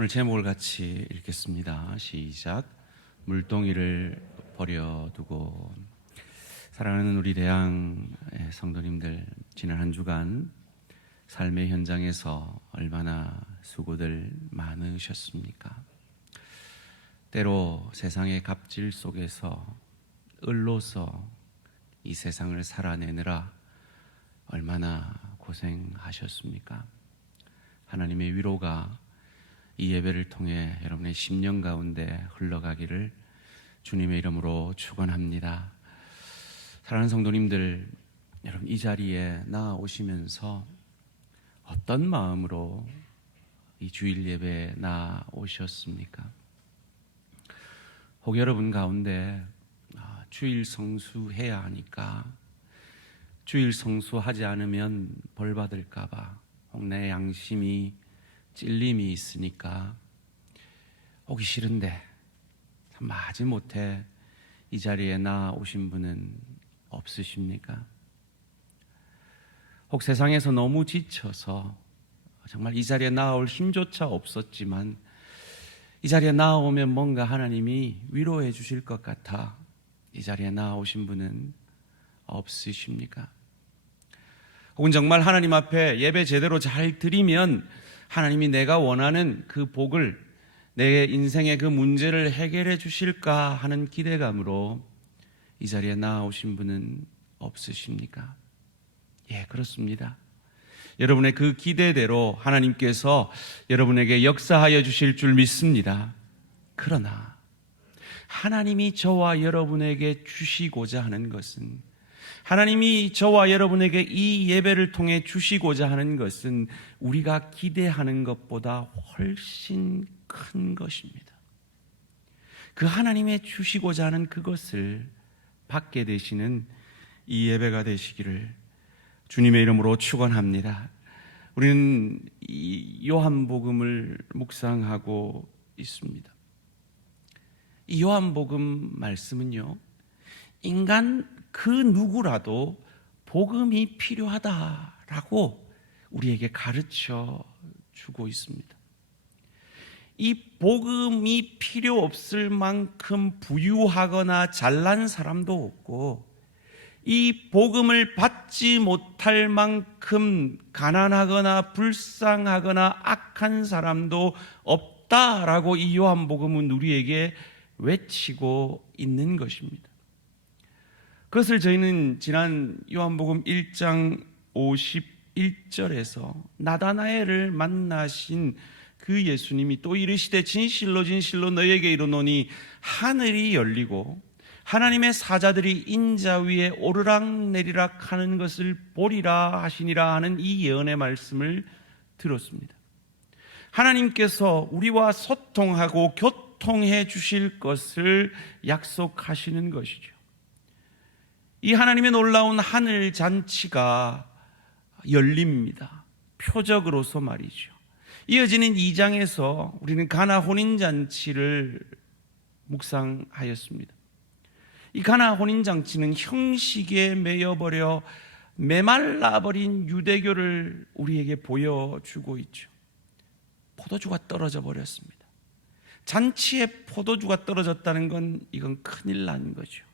오늘 제목을 같이 읽겠습니다. 시작. 물동이를 버려두고. 사랑하는 우리 대양 성도님들, 지난 한 주간 삶의 현장에서 얼마나 수고들 많으셨습니까? 때로 세상의 갑질 속에서 을로서 이 세상을 살아내느라 얼마나 고생하셨습니까? 하나님의 위로가 이 예배를 통해 여러분의 심령 가운데 흘러가기를 주님의 이름으로 축원합니다. 사랑하는 성도님들, 여러분 이 자리에 나오시면서 어떤 마음으로 이 주일 예배에 나오셨습니까? 혹 여러분 가운데 주일 성수해야 하니까, 주일 성수하지 않으면 벌 받을까 봐, 혹 내 양심이 찔림이 있으니까 오기 싫은데 참 마지못해 이 자리에 나오신 분은 없으십니까? 혹 세상에서 너무 지쳐서 정말 이 자리에 나올 힘조차 없었지만 이 자리에 나오면 뭔가 하나님이 위로해 주실 것 같아 이 자리에 나오신 분은 없으십니까? 혹은 정말 하나님 앞에 예배 제대로 잘 드리면 하나님이 내가 원하는 그 복을, 내 인생의 그 문제를 해결해 주실까 하는 기대감으로 이 자리에 나오신 분은 없으십니까? 예, 그렇습니다. 여러분의 그 기대대로 하나님께서 여러분에게 역사하여 주실 줄 믿습니다. 그러나 하나님이 저와 여러분에게 주시고자 하는 것은, 하나님이 저와 여러분에게 이 예배를 통해 주시고자 하는 것은 우리가 기대하는 것보다 훨씬 큰 것입니다. 그 하나님의 주시고자 하는 그것을 받게 되시는 이 예배가 되시기를 주님의 이름으로 축원합니다. 우리는 이 요한복음을 묵상하고 있습니다. 이 요한복음 말씀은요, 인간 그 누구라도 복음이 필요하다라고 우리에게 가르쳐 주고 있습니다. 이 복음이 필요 없을 만큼 부유하거나 잘난 사람도 없고, 이 복음을 받지 못할 만큼 가난하거나 불쌍하거나 악한 사람도 없다라고 이 요한복음은 우리에게 외치고 있는 것입니다. 그것을 저희는 지난 요한복음 1장 51절에서 나다나엘을 만나신 그 예수님이 또 이르시되 진실로 진실로 너희에게 이르노니 하늘이 열리고 하나님의 사자들이 인자 위에 오르락내리락 하는 것을 보리라 하시니라 하는 이 예언의 말씀을 들었습니다. 하나님께서 우리와 소통하고 교통해 주실 것을 약속하시는 것이죠. 이 하나님의 놀라운 하늘 잔치가 열립니다. 표적으로서 말이죠. 이어지는 2장에서 우리는 가나 혼인잔치를 묵상하였습니다. 이 가나 혼인잔치는 형식에 매여버려 메말라버린 유대교를 우리에게 보여주고 있죠. 포도주가 떨어져 버렸습니다. 잔치에 포도주가 떨어졌다는 건 이건 큰일 난 거죠.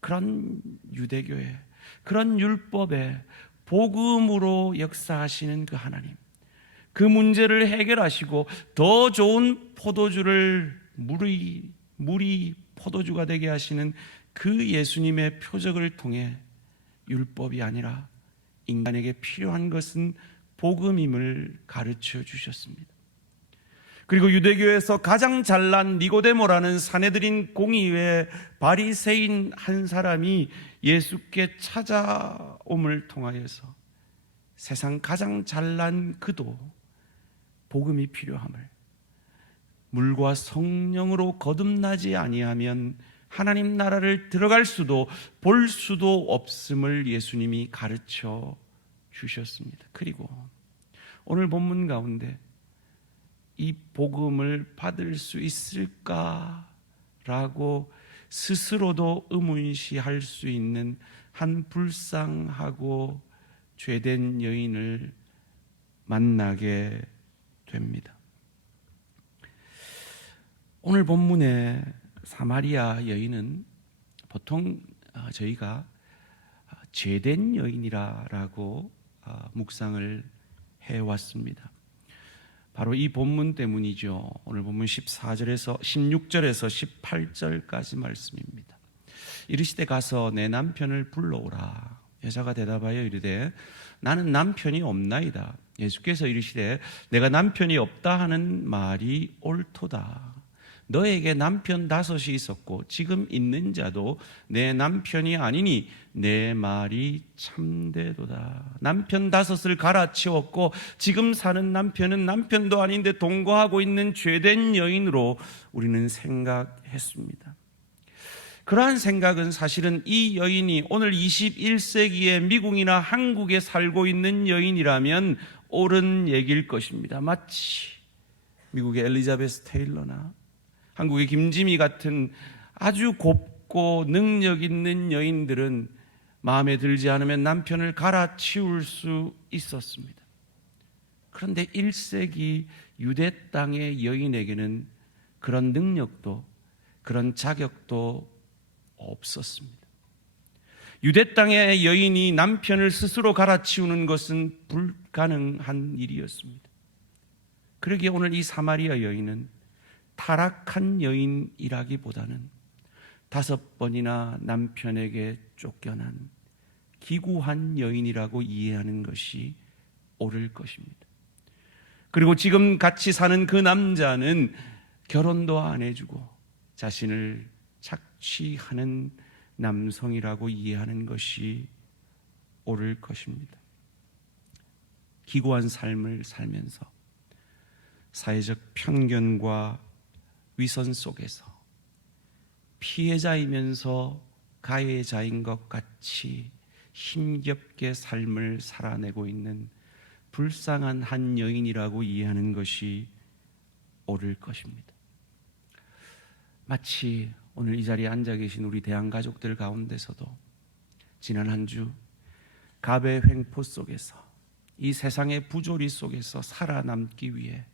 그런 유대교에, 그런 율법에 복음으로 역사하시는 그 하나님, 그 문제를 해결하시고 더 좋은 포도주를 물이 포도주가 되게 하시는 그 예수님의 표적을 통해 율법이 아니라 인간에게 필요한 것은 복음임을 가르쳐 주셨습니다. 그리고 유대교에서 가장 잘난 니고데모라는 사내들인 공의회 바리새인 한 사람이 예수께 찾아옴을 통하여서 세상 가장 잘난 그도 복음이 필요함을, 물과 성령으로 거듭나지 아니하면 하나님 나라를 들어갈 수도 볼 수도 없음을 예수님이 가르쳐 주셨습니다. 그리고 오늘 본문 가운데 이 복음을 받을 수 있을까라고 스스로도 의문시할 수 있는 한 불쌍하고 죄된 여인을 만나게 됩니다. 오늘 본문의 사마리아 여인은 보통 저희가 죄된 여인이라고 묵상을 해왔습니다. 바로 이 본문 때문이죠. 오늘 본문 16절에서 18절까지 말씀입니다. 이르시되 가서 내 남편을 불러오라. 여자가 대답하여 이르되 나는 남편이 없나이다. 예수께서 이르시되 내가 남편이 없다 하는 말이 옳도다. 너에게 남편 5이 있었고 지금 있는 자도 내 남편이 아니니 내 말이 참되도다. 남편 5을 갈아치웠고 지금 사는 남편은 남편도 아닌데 동거하고 있는 죄된 여인으로 우리는 생각했습니다. 그러한 생각은 사실은 이 여인이 오늘 21세기에 미국이나 한국에 살고 있는 여인이라면 옳은 얘기일 것입니다. 마치 미국의 엘리자베스 테일러나 한국의 김지미 같은 아주 곱고 능력 있는 여인들은 마음에 들지 않으면 남편을 갈아치울 수 있었습니다. 그런데 1세기 유대 땅의 여인에게는 그런 능력도 그런 자격도 없었습니다. 유대 땅의 여인이 남편을 스스로 갈아치우는 것은 불가능한 일이었습니다. 그러기에 오늘 이 사마리아 여인은 타락한 여인이라기보다는 5번이나 남편에게 쫓겨난 기구한 여인이라고 이해하는 것이 옳을 것입니다. 그리고 지금 같이 사는 그 남자는 결혼도 안 해주고 자신을 착취하는 남성이라고 이해하는 것이 옳을 것입니다. 기구한 삶을 살면서 사회적 편견과 위선 속에서 피해자이면서 가해자인 것 같이 힘겹게 삶을 살아내고 있는 불쌍한 한 여인이라고 이해하는 것이 옳을 것입니다. 마치 오늘 이 자리에 앉아 계신 우리 대한 가족들 가운데서도 지난 한 주 갑의 횡포 속에서 이 세상의 부조리 속에서 살아남기 위해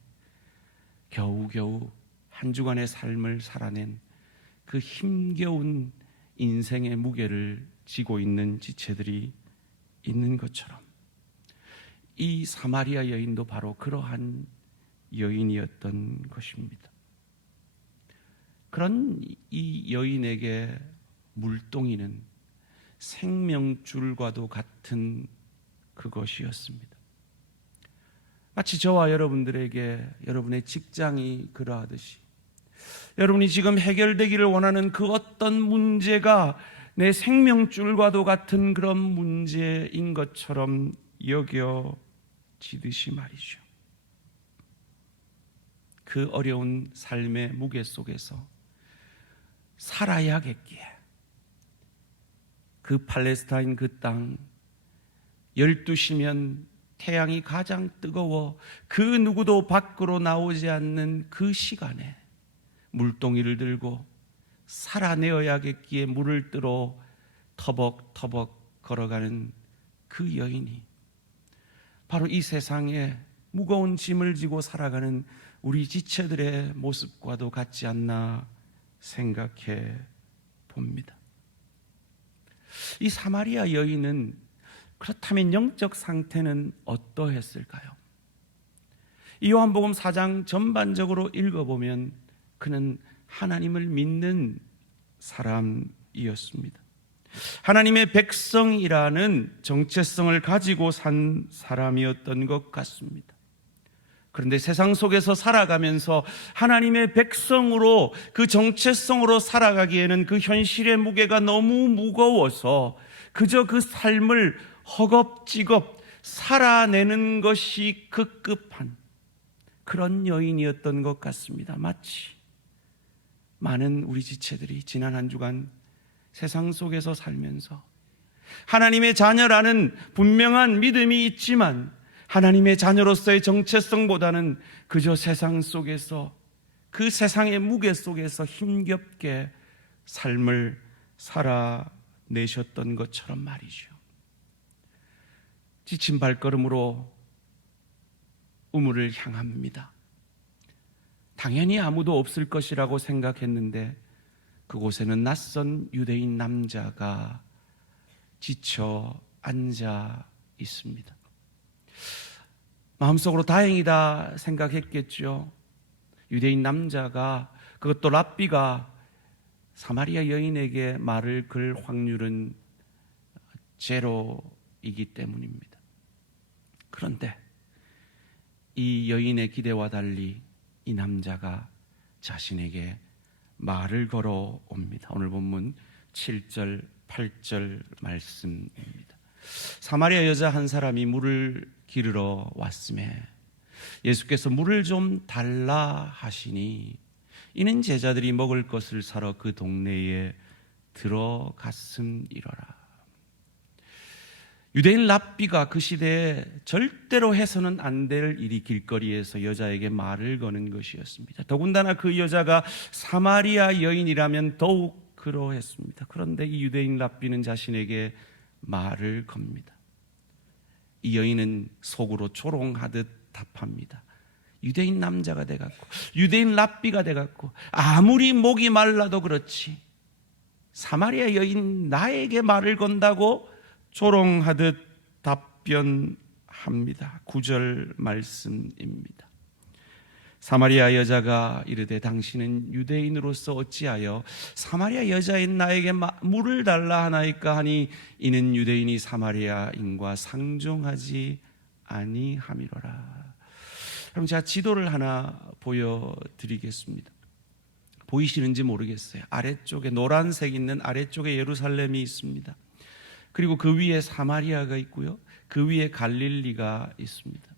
겨우겨우 한 주간의 삶을 살아낸 그 힘겨운 인생의 무게를 지고 있는 지체들이 있는 것처럼 이 사마리아 여인도 바로 그러한 여인이었던 것입니다. 그런 이 여인에게 물동이는 생명줄과도 같은 그것이었습니다. 마치 저와 여러분들에게 여러분의 직장이 그러하듯이 여러분이 지금 해결되기를 원하는 그 어떤 문제가 내 생명줄과도 같은 그런 문제인 것처럼 여겨지듯이 말이죠. 그 어려운 삶의 무게 속에서 살아야겠기에 그 팔레스타인 그 땅 12시면 태양이 가장 뜨거워 그 누구도 밖으로 나오지 않는 그 시간에 물동이를 들고 살아내어야겠기에 물을 뜨러 터벅터벅 걸어가는 그 여인이 바로 이 세상에 무거운 짐을 지고 살아가는 우리 지체들의 모습과도 같지 않나 생각해 봅니다. 이 사마리아 여인은 그렇다면 영적 상태는 어떠했을까요? 이 요한복음 4장 전반적으로 읽어보면 그는 하나님을 믿는 사람이었습니다. 하나님의 백성이라는 정체성을 가지고 산 사람이었던 것 같습니다. 그런데 세상 속에서 살아가면서 하나님의 백성으로 그 정체성으로 살아가기에는 그 현실의 무게가 너무 무거워서 그저 그 삶을 허겁지겁 살아내는 것이 급급한 그런 여인이었던 것 같습니다. 마치 많은 우리 지체들이 지난 한 주간 세상 속에서 살면서 하나님의 자녀라는 분명한 믿음이 있지만 하나님의 자녀로서의 정체성보다는 그저 세상 속에서 그 세상의 무게 속에서 힘겹게 삶을 살아내셨던 것처럼 말이죠. 지친 발걸음으로 우물을 향합니다. 당연히 아무도 없을 것이라고 생각했는데 그곳에는 낯선 유대인 남자가 지쳐 앉아 있습니다. 마음속으로 다행이다 생각했겠죠. 유대인 남자가, 그것도 랍비가 사마리아 여인에게 말을 걸 확률은 제로이기 때문입니다. 그런데 이 여인의 기대와 달리 이 남자가 자신에게 말을 걸어옵니다. 오늘 본문 7절, 8절 말씀입니다. 사마리아 여자 한 사람이 물을 기르러 왔음에 예수께서 물을 좀 달라 하시니 이는 제자들이 먹을 것을 사러 그 동네에 들어갔음이로라. 유대인 랍비가 그 시대에 절대로 해서는 안 될 일이 길거리에서 여자에게 말을 거는 것이었습니다. 더군다나 그 여자가 사마리아 여인이라면 더욱 그러했습니다. 그런데 이 유대인 랍비는 자신에게 말을 겁니다. 이 여인은 속으로 조롱하듯 답합니다. 유대인 남자가 돼갖고, 유대인 랍비가 돼갖고 아무리 목이 말라도 그렇지 사마리아 여인 나에게 말을 건다고 조롱하듯 답변합니다. 9절 말씀입니다. 사마리아 여자가 이르되 당신은 유대인으로서 어찌하여 사마리아 여자인 나에게 물을 달라 하나이까 하니 이는 유대인이 사마리아인과 상종하지 아니함이로라. 그럼 제가 지도를 하나 보여드리겠습니다. 보이시는지 모르겠어요. 아래쪽에 노란색 있는 아래쪽에 예루살렘이 있습니다. 그리고 그 위에 사마리아가 있고요, 그 위에 갈릴리가 있습니다.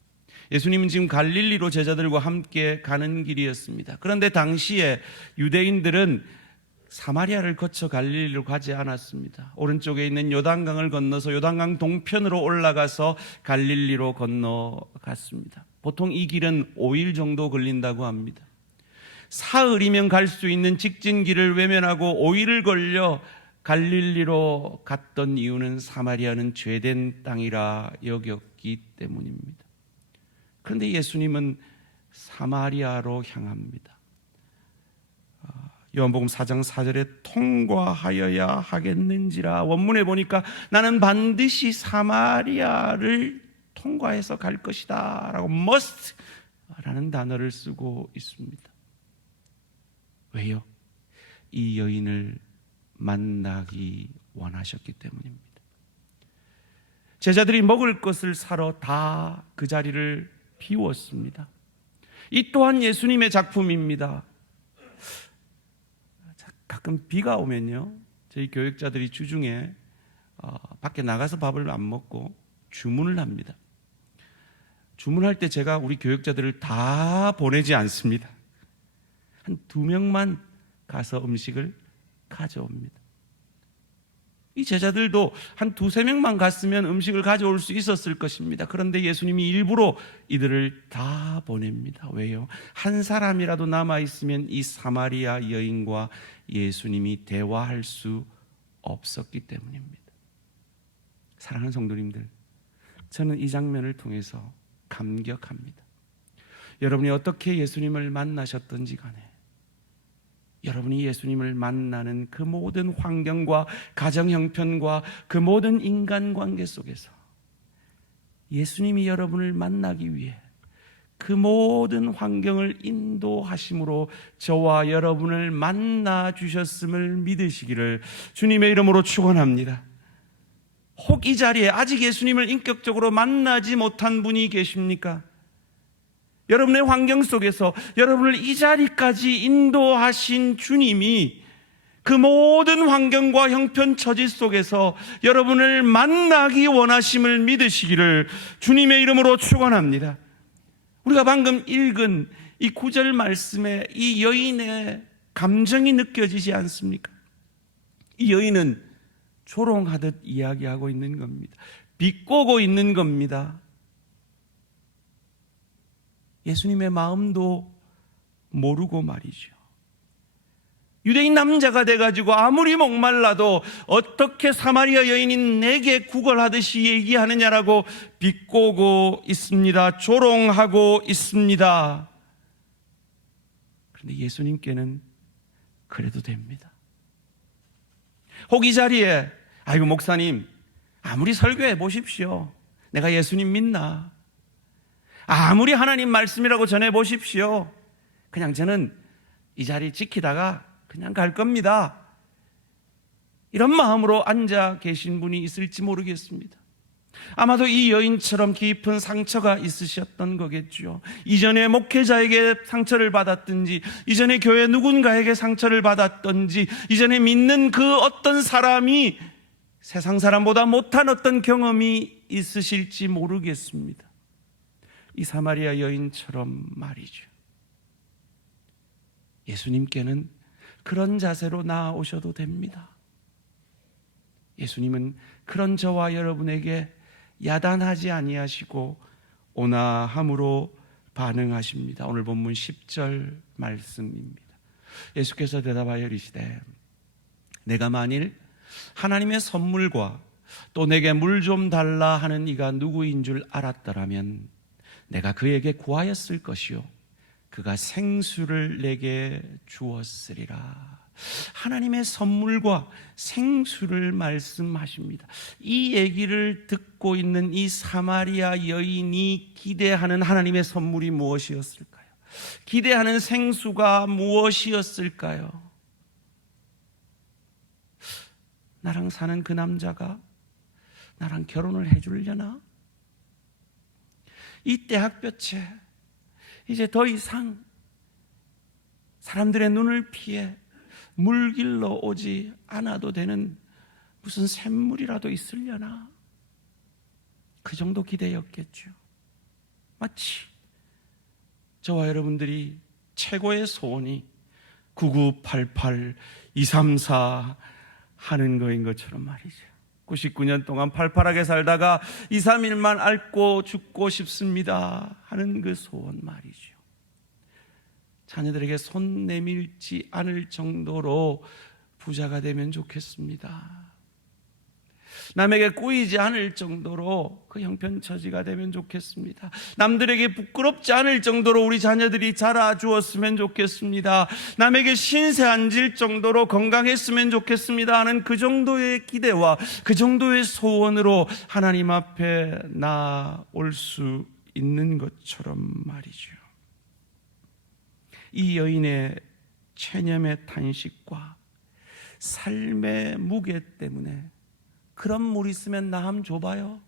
예수님은 지금 갈릴리로 제자들과 함께 가는 길이었습니다. 그런데 당시에 유대인들은 사마리아를 거쳐 갈릴리로 가지 않았습니다. 오른쪽에 있는 요단강을 건너서 요단강 동편으로 올라가서 갈릴리로 건너갔습니다. 보통 이 길은 5일 정도 걸린다고 합니다. 사흘이면 갈 수 있는 직진 길을 외면하고 5일을 걸려 갈릴리로 갔던 이유는 사마리아는 죄된 땅이라 여겼기 때문입니다. 그런데 예수님은 사마리아로 향합니다. 요한복음 4장 4절에 통과하여야 하겠는지라, 원문에 보니까 나는 반드시 사마리아를 통과해서 갈 것이다 라고 must 라는 단어를 쓰고 있습니다. 왜요? 이 여인을 만나기 원하셨기 때문입니다. 제자들이 먹을 것을 사러 다 그 자리를 비웠습니다. 이 또한 예수님의 작품입니다. 가끔 비가 오면요, 저희 교육자들이 주중에 밖에 나가서 밥을 안 먹고 주문을 합니다. 주문할 때 제가 우리 교육자들을 다 보내지 않습니다. 한 2명만 가서 음식을 가져옵니다. 이 제자들도 한 2-3명만 갔으면 음식을 가져올 수 있었을 것입니다. 그런데 예수님이 일부러 이들을 다 보냅니다. 왜요? 한 사람이라도 남아있으면 이 사마리아 여인과 예수님이 대화할 수 없었기 때문입니다. 사랑하는 성도님들, 저는 이 장면을 통해서 감격합니다. 여러분이 어떻게 예수님을 만나셨던지 간에 여러분이 예수님을 만나는 그 모든 환경과 가정 형편과 그 모든 인간관계 속에서 예수님이 여러분을 만나기 위해 그 모든 환경을 인도하심으로 저와 여러분을 만나 주셨음을 믿으시기를 주님의 이름으로 축원합니다. 혹 이 자리에 아직 예수님을 인격적으로 만나지 못한 분이 계십니까? 여러분의 환경 속에서 여러분을 이 자리까지 인도하신 주님이 그 모든 환경과 형편 처지 속에서 여러분을 만나기 원하심을 믿으시기를 주님의 이름으로 축원합니다. 우리가 방금 읽은 이 9절 말씀에 이 여인의 감정이 느껴지지 않습니까? 이 여인은 조롱하듯 이야기하고 있는 겁니다. 비꼬고 있는 겁니다. 예수님의 마음도 모르고 말이죠. 유대인 남자가 돼가지고 아무리 목말라도 어떻게 사마리아 여인이 내게 구걸하듯이 얘기하느냐라고 비꼬고 있습니다. 조롱하고 있습니다. 그런데 예수님께는 그래도 됩니다. 혹 이 자리에 아이고 목사님 아무리 설교해 보십시오. 내가 예수님 믿나? 아무리 하나님 말씀이라고 전해 보십시오. 그냥 저는 이 자리 지키다가 그냥 갈 겁니다. 이런 마음으로 앉아 계신 분이 있을지 모르겠습니다. 아마도 이 여인처럼 깊은 상처가 있으셨던 거겠죠. 이전에 목회자에게 상처를 받았든지, 이전에 교회 누군가에게 상처를 받았든지, 이전에 믿는 그 어떤 사람이 세상 사람보다 못한 어떤 경험이 있으실지 모르겠습니다. 이 사마리아 여인처럼 말이죠. 예수님께는 그런 자세로 나아오셔도 됩니다. 예수님은 그런 저와 여러분에게 야단하지 아니하시고 온화함으로 반응하십니다. 오늘 본문 10절 말씀입니다. 예수께서 대답하여 이르시되 내가 만일 하나님의 선물과 또 내게 물 좀 달라 하는 이가 누구인 줄 알았더라면 내가 그에게 구하였을 것이요 그가 생수를 내게 주었으리라. 하나님의 선물과 생수를 말씀하십니다. 이 얘기를 듣고 있는 이 사마리아 여인이 기대하는 하나님의 선물이 무엇이었을까요? 기대하는 생수가 무엇이었을까요? 나랑 사는 그 남자가 나랑 결혼을 해주려나? 이 대학볕에 이제 더 이상 사람들의 눈을 피해 물길로 오지 않아도 되는 무슨 샘물이라도 있으려나? 그 정도 기대였겠죠. 마치 저와 여러분들이 최고의 소원이 9988, 234 하는 거인 것처럼 말이죠. 99년 동안 팔팔하게 살다가 2, 3일만 앓고 죽고 싶습니다 하는 그 소원 말이죠. 자녀들에게 손 내밀지 않을 정도로 부자가 되면 좋겠습니다. 남에게 꼬이지 않을 정도로 그 형편처지가 되면 좋겠습니다. 남들에게 부끄럽지 않을 정도로 우리 자녀들이 자라주었으면 좋겠습니다. 남에게 신세 안 질 정도로 건강했으면 좋겠습니다 하는 그 정도의 기대와 그 정도의 소원으로 하나님 앞에 나올 수 있는 것처럼 말이죠. 이 여인의 체념의 탄식과 삶의 무게 때문에 그런 물 있으면 나 한번 줘봐요.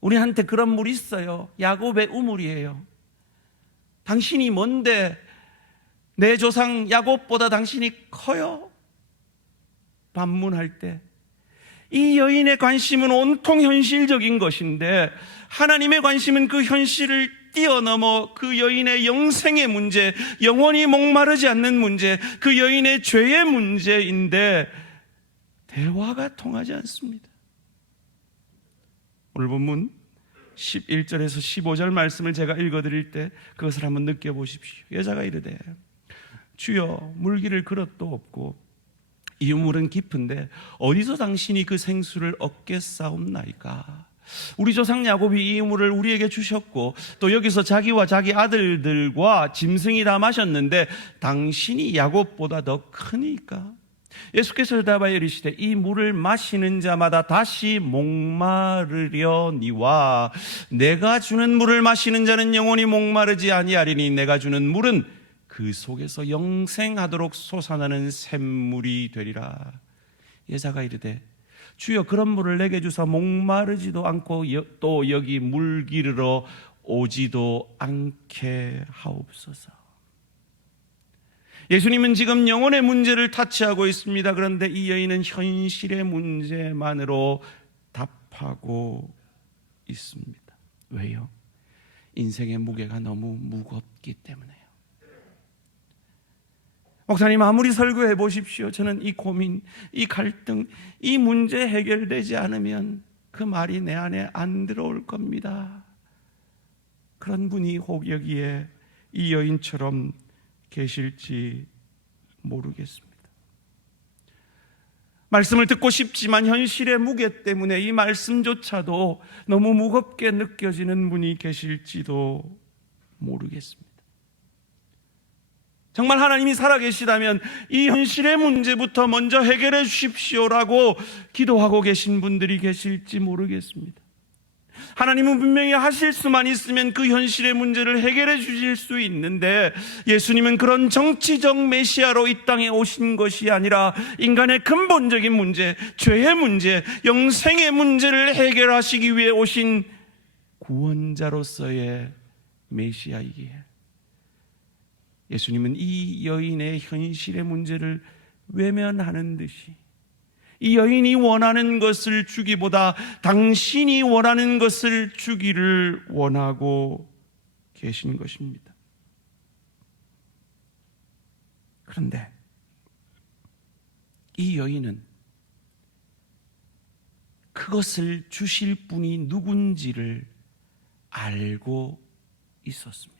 우리한테 그런 물 있어요. 야곱의 우물이에요. 당신이 뭔데 내 조상 야곱보다 당신이 커요? 반문할 때 이 여인의 관심은 온통 현실적인 것인데 하나님의 관심은 그 현실을 뛰어넘어 그 여인의 영생의 문제, 영원히 목마르지 않는 문제, 그 여인의 죄의 문제인데 대화가 통하지 않습니다. 오늘 본문 11절에서 15절 말씀을 제가 읽어드릴 때 그것을 한번 느껴보십시오. 여자가 이르되 주여 물기를 그릇도 없고 이 우물은 깊은데 어디서 당신이 그 생수를 얻겠사옵나이까? 우리 조상 야곱이 이 우물을 우리에게 주셨고 또 여기서 자기와 자기 아들들과 짐승이 다 마셨는데 당신이 야곱보다 더 크니까? 예수께서 대답하여 이르시되 이 물을 마시는 자마다 다시 목마르려니와 내가 주는 물을 마시는 자는 영원히 목마르지 아니하리니 내가 주는 물은 그 속에서 영생하도록 솟아나는 샘물이 되리라. 여자가 이르되 주여 그런 물을 내게 주사 목마르지도 않고 또 여기 물 기르러 오지도 않게 하옵소서. 예수님은 지금 영혼의 문제를 타치하고 있습니다. 그런데 이 여인은 현실의 문제만으로 답하고 있습니다. 왜요? 인생의 무게가 너무 무겁기 때문에요. 목사님 아무리 설교해 보십시오. 저는 이 고민, 이 갈등, 이 문제 해결되지 않으면 그 말이 내 안에 안 들어올 겁니다. 그런 분이 혹 여기에 이 여인처럼 계실지 모르겠습니다. 말씀을 듣고 싶지만 현실의 무게 때문에 이 말씀조차도 너무 무겁게 느껴지는 분이 계실지도 모르겠습니다. 정말 하나님이 살아계시다면 이 현실의 문제부터 먼저 해결해 주십시오라고 기도하고 계신 분들이 계실지 모르겠습니다. 하나님은 분명히 하실 수만 있으면 그 현실의 문제를 해결해 주실 수 있는데, 예수님은 그런 정치적 메시아로 이 땅에 오신 것이 아니라 인간의 근본적인 문제, 죄의 문제, 영생의 문제를 해결하시기 위해 오신 구원자로서의 메시아이기에, 예수님은 이 여인의 현실의 문제를 외면하는 듯이 이 여인이 원하는 것을 주기보다 당신이 원하는 것을 주기를 원하고 계신 것입니다. 그런데 이 여인은 그것을 주실 분이 누군지를 알고 있었습니다.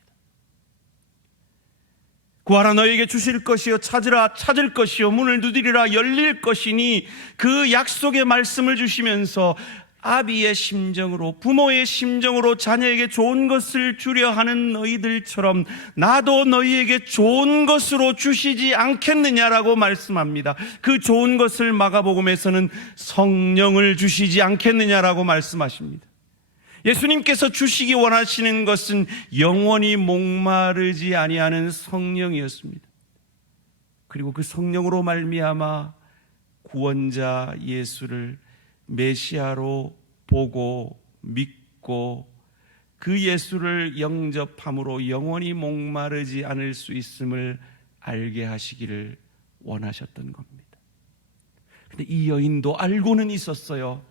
구하라 너에게 주실 것이요, 찾으라 찾을 것이요, 문을 두드리라 열릴 것이니, 그 약속의 말씀을 주시면서 아비의 심정으로, 부모의 심정으로 자녀에게 좋은 것을 주려 하는 너희들처럼 나도 너희에게 좋은 것으로 주시지 않겠느냐라고 말씀합니다. 그 좋은 것을 마가복음에서는 성령을 주시지 않겠느냐라고 말씀하십니다. 예수님께서 주시기 원하시는 것은 영원히 목마르지 아니하는 성령이었습니다. 그리고 그 성령으로 말미암아 구원자 예수를 메시아로 보고 믿고 그 예수를 영접함으로 영원히 목마르지 않을 수 있음을 알게 하시기를 원하셨던 겁니다. 그런데 이 여인도 알고는 있었어요.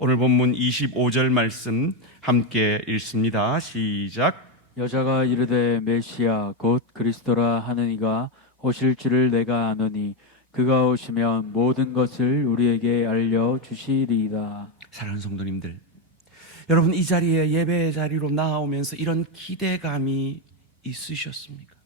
오늘 본문 25절 말씀 함께 읽습니다. 시작. 여자가 이르되 메시아 곧 그리스도라 하는 이가 오실 줄을 내가 아노니 그가 오시면 모든 것을 우리에게 알려주시리이다. 사랑하는 성도님들, 여러분 이 자리에 예배의 자리로 나오면서 이런 기대감이 있으셨습니까?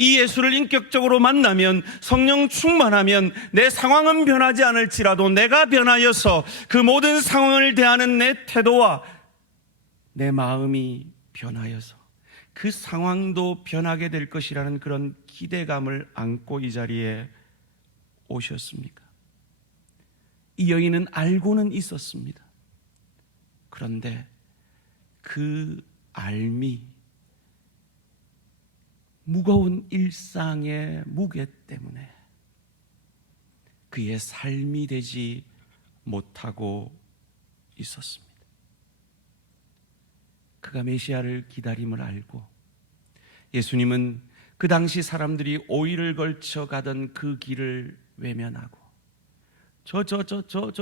이 예수를 인격적으로 만나면, 성령 충만하면 내 상황은 변하지 않을지라도 내가 변하여서 그 모든 상황을 대하는 내 태도와 내 마음이 변하여서 그 상황도 변하게 될 것이라는 그런 기대감을 안고 이 자리에 오셨습니까? 이 여인은 알고는 있었습니다. 그런데 그 알미, 무거운 일상의 무게 때문에 그의 삶이 되지 못하고 있었습니다. 그가 메시아를 기다림을 알고, 예수님은 그 당시 사람들이 5일을 걸쳐 가던 그 길을 외면하고 저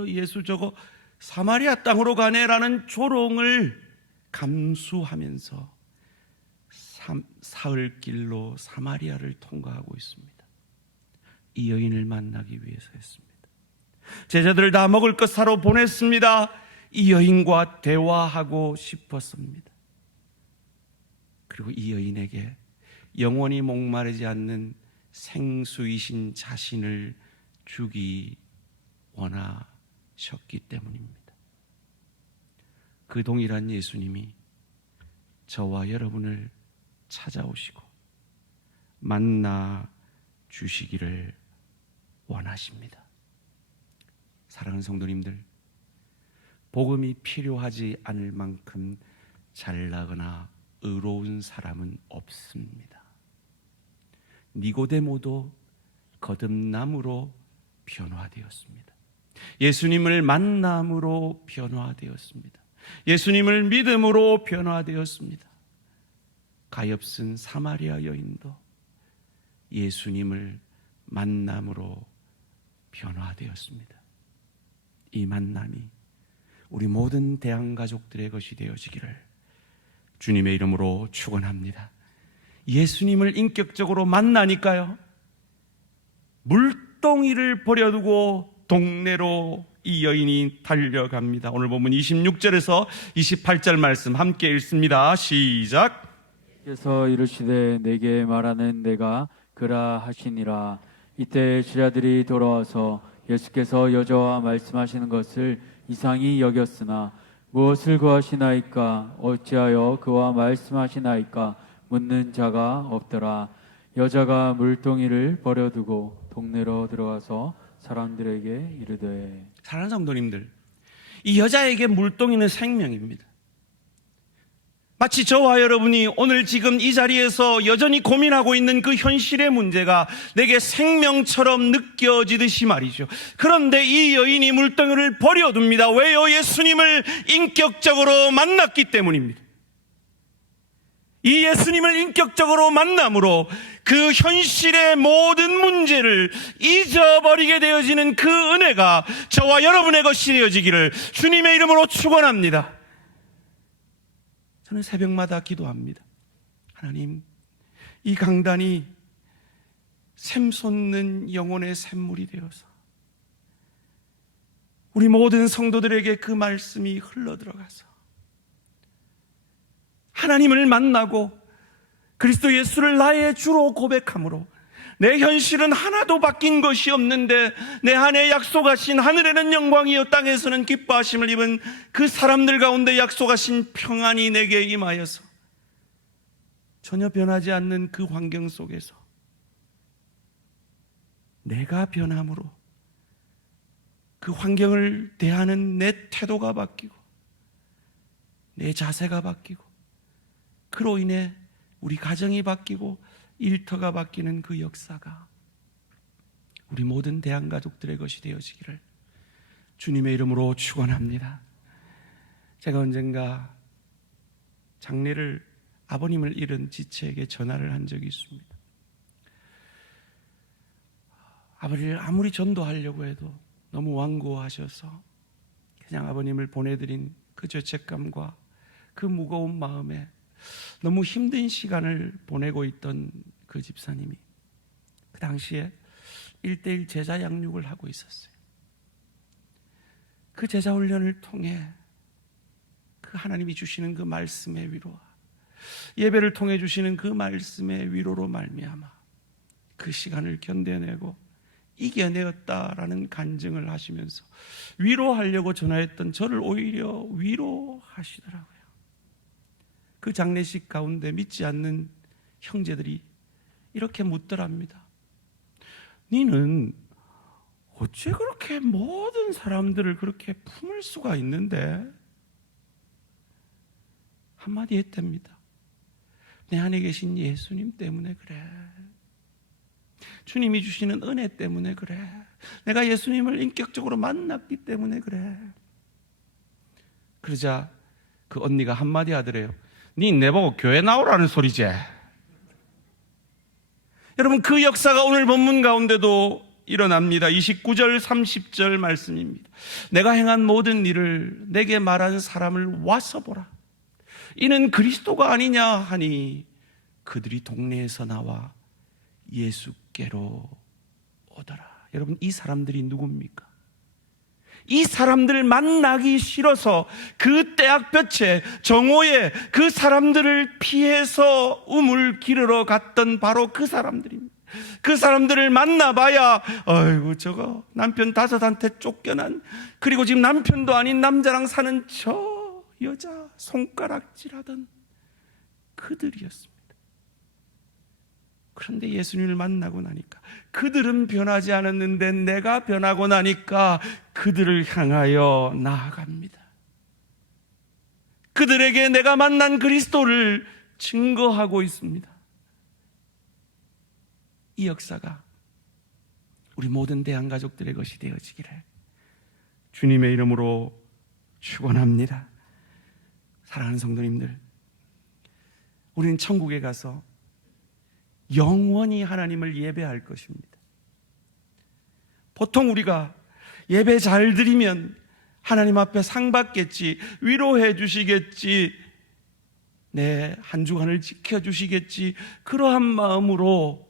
예수 저거 사마리아 땅으로 가네라는 조롱을 감수하면서 사흘길로 사마리아를 통과하고 있습니다. 이 여인을 만나기 위해서였습니다. 제자들을 다 먹을 것 사러 보냈습니다. 이 여인과 대화하고 싶었습니다. 그리고 이 여인에게 영원히 목마르지 않는 생수이신 자신을 주기 원하셨기 때문입니다. 그 동일한 예수님이 저와 여러분을 찾아오시고 만나 주시기를 원하십니다. 사랑하는 성도님들, 복음이 필요하지 않을 만큼 잘나거나 의로운 사람은 없습니다. 니고데모도 거듭남으로 변화되었습니다. 예수님을 만남으로 변화되었습니다. 예수님을 믿음으로 변화되었습니다. 가엾은 사마리아 여인도 예수님을 만남으로 변화되었습니다. 이 만남이 우리 모든 대한가족들의 것이 되어지기를 주님의 이름으로 축원합니다. 예수님을 인격적으로 만나니까요, 물동이를 버려두고 동네로 이 여인이 달려갑니다. 오늘 본문 26절에서 28절 말씀 함께 읽습니다. 시작. 그래서 이르시되 내게 말하는 내가 그라 하시니라. 이때 제자들이 돌아와서 예수께서 여자와 말씀하시는 것을 이상히 여겼으나 무엇을 구하시나이까? 어찌하여 그와 말씀하시나이까? 묻는 자가 없더라. 여자가 물동이를 버려두고 동네로 들어가서 사람들에게 이르되. 사랑하는 성도님들, 이 여자에게 물동이는 생명입니다. 마치 저와 여러분이 오늘 지금 이 자리에서 여전히 고민하고 있는 그 현실의 문제가 내게 생명처럼 느껴지듯이 말이죠. 그런데 이 여인이 물동이를 버려둡니다. 왜요? 예수님을 인격적으로 만났기 때문입니다. 이 예수님을 인격적으로 만남으로 그 현실의 모든 문제를 잊어버리게 되어지는 그 은혜가 저와 여러분의 것이 되어지기를 주님의 이름으로 축원합니다. 저는 새벽마다 기도합니다. 하나님, 이 강단이 샘솟는 영혼의 샘물이 되어서 우리 모든 성도들에게 그 말씀이 흘러들어가서 하나님을 만나고 그리스도 예수를 나의 주로 고백함으로 내 현실은 하나도 바뀐 것이 없는데 내 안에 약속하신 하늘에는 영광이요 땅에서는 기뻐하심을 입은 그 사람들 가운데 약속하신 평안이 내게 임하여서 전혀 변하지 않는 그 환경 속에서 내가 변함으로 그 환경을 대하는 내 태도가 바뀌고 내 자세가 바뀌고 그로 인해 우리 가정이 바뀌고 일터가 바뀌는 그 역사가 우리 모든 대한가족들의 것이 되어지기를 주님의 이름으로 축원합니다. 제가 언젠가 장례를 아버님을 잃은 지체에게 전화를 한 적이 있습니다. 아버지를 아무리 전도하려고 해도 너무 완고하셔서 그냥 아버님을 보내드린 그 죄책감과 그 무거운 마음에 너무 힘든 시간을 보내고 있던 그 집사님이 그 당시에 1:1 제자 양육을 하고 있었어요. 그 제자 훈련을 통해 그 하나님이 주시는 그 말씀의 위로와 예배를 통해 주시는 그 말씀의 위로로 말미암아 그 시간을 견뎌내고 이겨내었다라는 간증을 하시면서 위로하려고 전화했던 저를 오히려 위로하시더라고요. 그 장례식 가운데 믿지 않는 형제들이 이렇게 묻더랍니다. 니는 어째 그렇게 모든 사람들을 그렇게 품을 수가 있는데? 한마디 했답니다. 내 안에 계신 예수님 때문에 그래. 주님이 주시는 은혜 때문에 그래. 내가 예수님을 인격적으로 만났기 때문에 그래. 그러자 그 언니가 한마디 하더래요. 니 내보고 교회 나오라는 소리지? 여러분, 그 역사가 오늘 본문 가운데도 일어납니다. 29절 30절 말씀입니다. 내가 행한 모든 일을 내게 말한 사람을 와서 보라. 이는 그리스도가 아니냐 하니 그들이 동네에서 나와 예수께로 오더라. 여러분, 이 사람들이 누굽니까? 이 사람들 만나기 싫어서 그 떼약볕에 정오에 그 사람들을 피해서 우물 기르러 갔던 바로 그 사람들입니다. 그 사람들을 만나봐야 아이고 저거 남편 5한테 쫓겨난, 그리고 지금 남편도 아닌 남자랑 사는 저 여자 손가락질하던 그들이었습니다. 그런데 예수님을 만나고 나니까 그들은 변하지 않았는데 내가 변하고 나니까 그들을 향하여 나아갑니다. 그들에게 내가 만난 그리스도를 증거하고 있습니다. 이 역사가 우리 모든 대한가족들의 것이 되어지기를 주님의 이름으로 축원합니다. 사랑하는 성도님들, 우리는 천국에 가서 영원히 하나님을 예배할 것입니다. 보통 우리가 예배 잘 드리면 하나님 앞에 상 받겠지, 위로해 주시겠지, 내 한 주간을 지켜주시겠지, 그러한 마음으로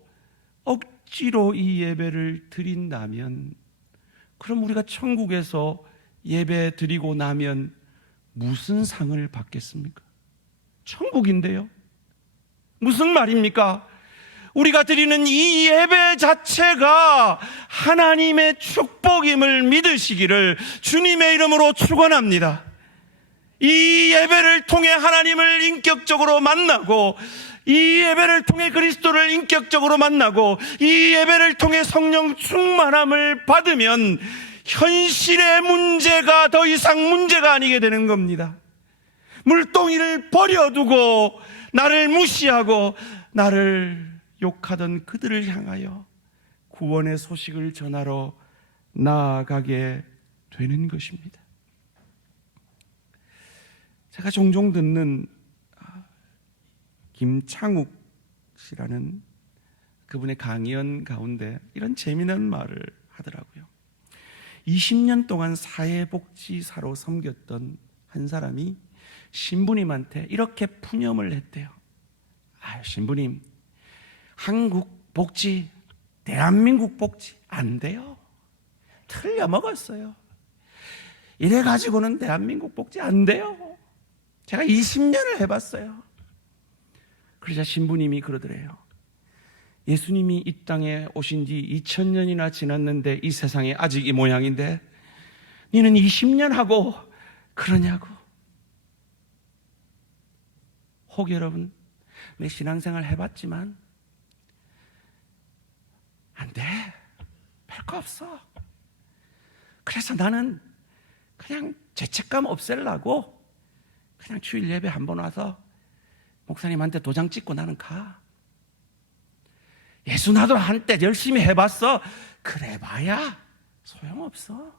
억지로 이 예배를 드린다면, 그럼 우리가 천국에서 예배 드리고 나면 무슨 상을 받겠습니까? 천국인데요. 무슨 말입니까? 우리가 드리는 이 예배 자체가 하나님의 축복임을 믿으시기를 주님의 이름으로 축원합니다. 이 예배를 통해 하나님을 인격적으로 만나고 이 예배를 통해 그리스도를 인격적으로 만나고 이 예배를 통해 성령 충만함을 받으면 현실의 문제가 더 이상 문제가 아니게 되는 겁니다. 물동이를 버려두고 나를 무시하고 나를 욕하던 그들을 향하여 구원의 소식을 전하러 나아가게 되는 것입니다. 제가 종종 듣는 김창욱 씨라는 그분의 강연 가운데 이런 재미난 말을 하더라고요. 20년 동안 사회복지사로 섬겼던 한 사람이 신부님한테 이렇게 푸념을 했대요. 신부님, 한국 복지, 대한민국 복지 안 돼요. 틀려 먹었어요. 이래가지고는 대한민국 복지 안 돼요. 제가 20년을 해봤어요. 그러자 신부님이 그러더래요. 예수님이 이 땅에 오신 지 2000년이나 지났는데 이 세상에 아직 이 모양인데 너는 20년 하고 그러냐고. 혹 여러분, 내 신앙생활 해봤지만 안 돼. 별거 없어. 그래서 나는 그냥 죄책감 없애려고 그냥 주일 예배 한 번 와서 목사님한테 도장 찍고 나는 가. 예수 나도 한때 열심히 해봤어. 그래 봐야 소용없어.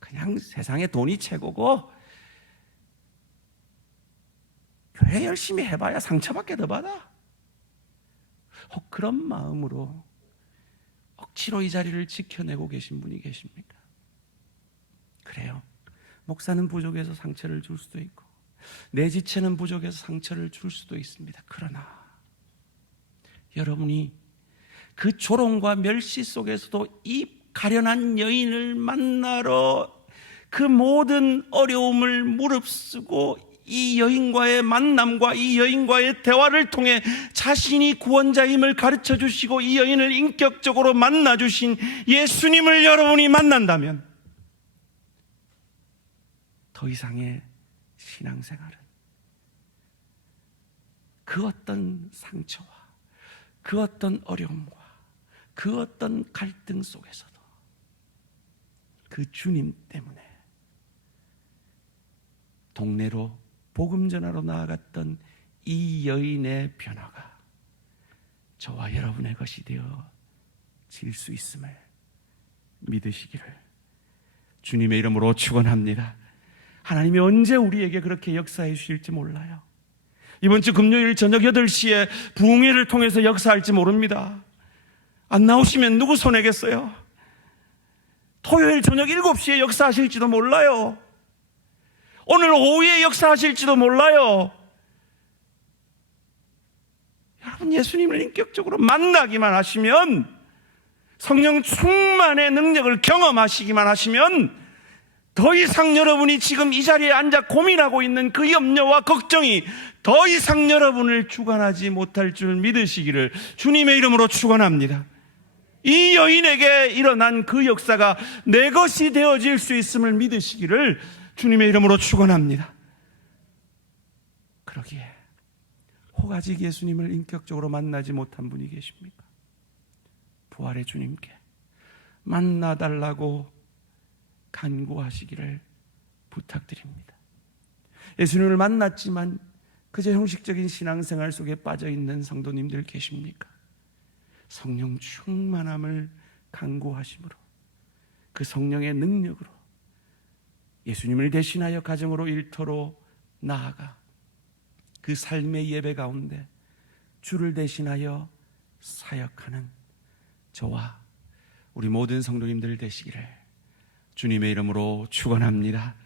그냥 세상에 돈이 최고고 교회 열심히 해봐야 상처밖에 더 받아. 혹 그런 마음으로 억지로 이 자리를 지켜내고 계신 분이 계십니까? 그래요. 목사는 부족해서 상처를 줄 수도 있고 내 지체는 부족해서 상처를 줄 수도 있습니다. 그러나 여러분이 그 조롱과 멸시 속에서도 이 가련한 여인을 만나러 그 모든 어려움을 무릅쓰고 이 여인과의 만남과 이 여인과의 대화를 통해 자신이 구원자임을 가르쳐 주시고 이 여인을 인격적으로 만나 주신 예수님을 여러분이 만난다면 더 이상의 신앙생활은 그 어떤 상처와 그 어떤 어려움과 그 어떤 갈등 속에서도 그 주님 때문에 동네로 복음 전하러 나아갔던 이 여인의 변화가 저와 여러분의 것이 되어질 수 있음을 믿으시기를 주님의 이름으로 축원합니다. 하나님이 언제 우리에게 그렇게 역사해 주실지 몰라요. 이번 주 금요일 저녁 8시에 부흥회를 통해서 역사할지 모릅니다. 안 나오시면 누구 손해겠어요? 토요일 저녁 7시에 역사하실지도 몰라요. 오늘 오후에 역사하실지도 몰라요. 여러분, 예수님을 인격적으로 만나기만 하시면, 성령 충만의 능력을 경험하시기만 하시면 더 이상 여러분이 지금 이 자리에 앉아 고민하고 있는 그 염려와 걱정이 더 이상 여러분을 주관하지 못할 줄 믿으시기를 주님의 이름으로 축원합니다. 이 여인에게 일어난 그 역사가 내 것이 되어질 수 있음을 믿으시기를 주님의 이름으로 축원합니다. 그러기에 혹 아직 예수님을 인격적으로 만나지 못한 분이 계십니까? 부활의 주님께 만나달라고 간구하시기를 부탁드립니다. 예수님을 만났지만 그저 형식적인 신앙생활 속에 빠져있는 성도님들 계십니까? 성령 충만함을 간구하심으로 그 성령의 능력으로 예수님을 대신하여 가정으로 일터로 나아가 그 삶의 예배 가운데 주를 대신하여 사역하는 저와 우리 모든 성도님들 되시기를 주님의 이름으로 축원합니다.